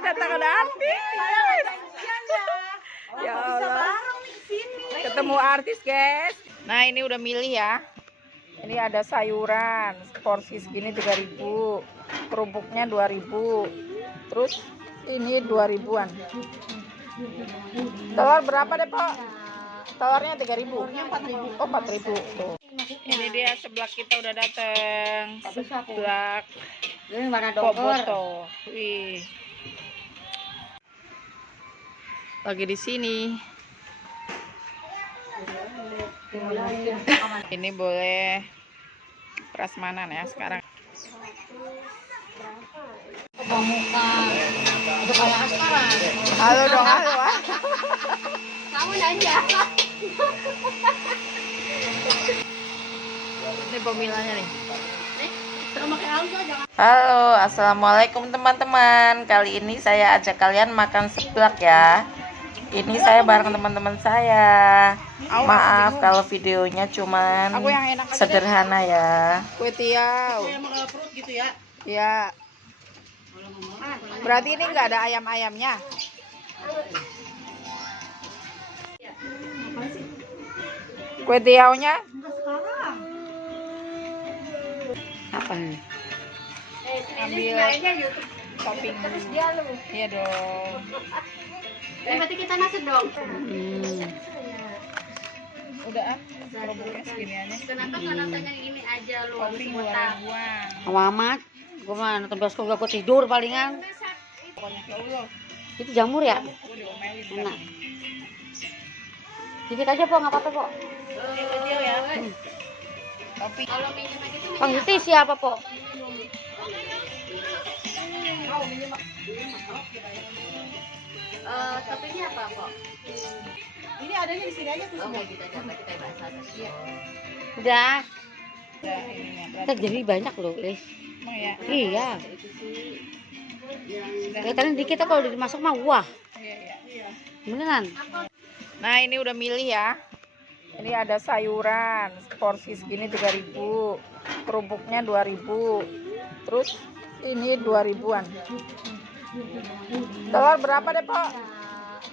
kedatangan artis. Ya Allah. Ketemu artis, guys. Nah, ini udah milih ya. Ini ada sayuran, porsi segini 3.000. Kerupuknya 2.000. Terus ini 2.000-an. Telur berapa deh, Pak? Telurnya 3.000. Oh, 4.000. Tuh. Ini dia seblak kita udah dateng. Seblak. Ini mana Boboto. Wih. Lagi di sini. Ini boleh prasmanan ya sekarang. Muka itu kayak askara. Halo dong, halo. Kamu nanya. Ini pemilahnya nih. Jangan. Halo, assalamualaikum teman-teman. Kali ini saya ajak kalian makan seblak ya. Ini saya bareng teman-teman saya. Maaf kalau videonya cuman sederhana ya. Kue tiaw. Gitu ya. Ya. Berarti ini nggak ada ayam-ayamnya. Kue tiawnya Apa nih? ambil topping. Iya dong. Berarti kita nasi dong. Udah kerupuknya seginiannya. Kenapa nggak nontonnya ini aja lu? Topping 2.000-an. Amat. Gue mah nonton bioskop gue tidur palingan. Pokoknya ya Allah. Itu jamur ya? Gue diomelin. Enak. Dikit aja po, nggak apa-apa po. Kecil ya. Topping. Pangsi siapa po? Toppingnya apa po? Ini adanya di sini aja tuh semua. Kita bahas aja. Iya. Udah. Udah ininya. Kita jadi banyak loh, Lis. Emang ya? Iya. Kelihatannya dikit kalau dimasak mah wah. Iya. Beneran. Nah, ini udah milih ya. Ini ada sayuran, porsi segini 3.000. Kerupuknya 2.000. Terus ini 2.000-an. Telur berapa deh, Pak?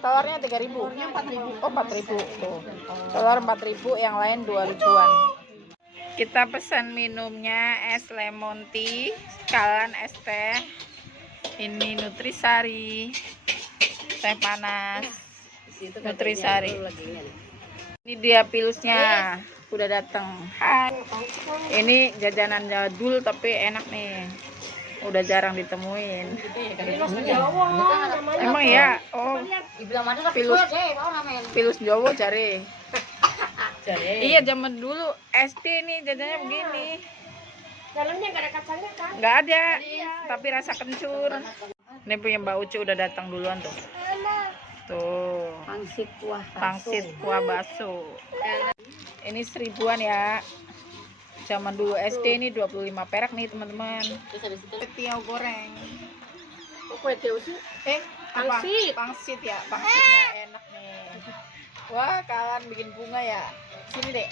Telurnya 3.000. Oh, 4.000. Tuh. Telur 4.000, yang lain 2.000-an. Kita pesan minumnya es lemon tea, sekalian es teh. Ini nutrisari. Teh panas. Nutrisari. Ini dia pilusnya. Udah datang. Hai. Ini jajanan jadul tapi enak nih. Udah jarang ditemuin. Emang ya? Oh, pilus Jawa cari. Iya, zaman dulu SD nih jajannya begini. Dalamnya nggak ada kacangnya kan? Nggak ada, tapi rasa kencur. Ini punya Mbak Uci udah datang duluan tuh. Tuh, pangsit kuah bakso. Ini 1.000-an ya. Zaman dulu SD ini 25 perak nih teman-teman. Kue tiaw goreng. Kue tiaw sih? Pangsit. Pangsit ya, pangsitnya enak nih. Wah, kalian bikin bunga ya. Sini deh.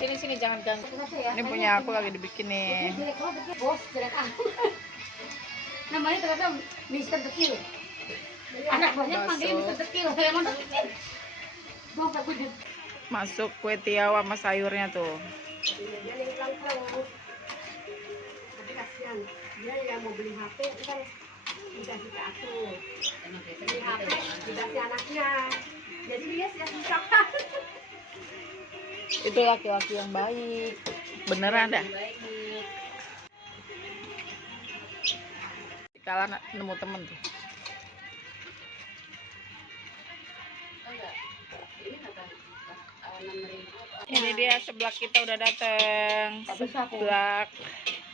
Sini jangan ganggu. Ini punya aku lagi dibikin nih. Namanya ternyata Mister Dekil. Anak banyak panggilnya Mister Dekil. Masuk kue tiaw sama sayurnya tuh. Tapi kasihan. Dia yang mau beli HP kan dikasih ke aku. Beli HP dikasih anaknya. Jadi dia sia-sia. Itu laki-laki yang baik. Beneran dah. Kalian nemu temen tuh. Ini dia seblak kita udah dateng. Seblak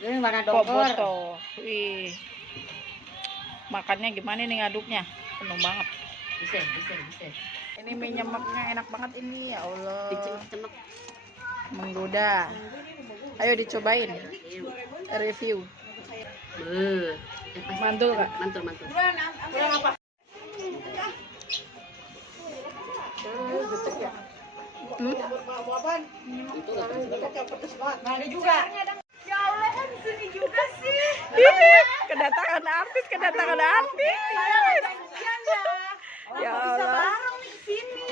Ini mana Boboto. Wih. Makannya gimana nih ngaduknya? Penuh banget. Bisa. Ini mie nyemeknya enak banget ini, ya Allah. Dicemek-cemek. Menggoda. Ayo dicobain. Review. Mantul Kak? Mantul. Kurang apa? Getek ya? Nah, ada juga. Ya Allah, di sini juga sih. Kedatangan kedatangan artis. Ya Allah.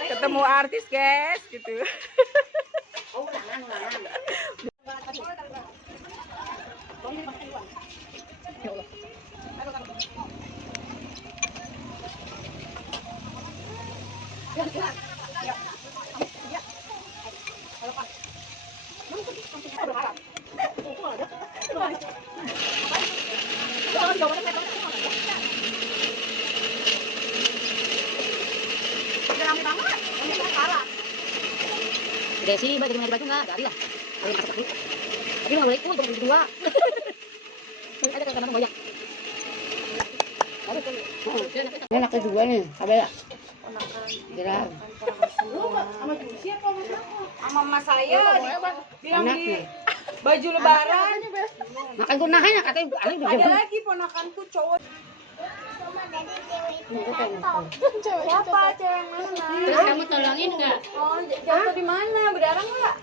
Ketemu artis, guys, gitu. Desi, baju enggak? Dari lah. Boleh masak dulu. Tapi enggak boleh ikut untuk berdua. Ada kan banyak. Ini anak kedua nih, sabar ya. Gerak. Sama mas saya bilang di Anaknya. baju lebaran Makan tuh nahan ya katanya ada lagi ponakanku cowok. Siapa cewek yang mana? Terus kamu tolongin enggak? Oh, jatuh di mana? Berdarah nggak?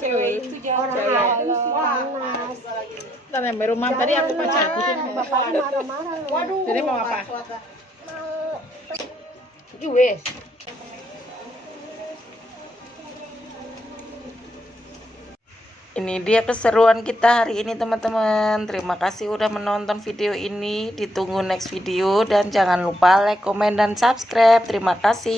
Cewek itu jatuh. Panas. Ntar yang baru mam tadi aku baca. Bapaknya marah-marah. Waduh. Jadi mau apa? Juwes. Ini dia keseruan kita hari ini, teman-teman. Terima kasih udah menonton video ini. Ditunggu next video dan jangan lupa like, komen, dan subscribe. Terima kasih.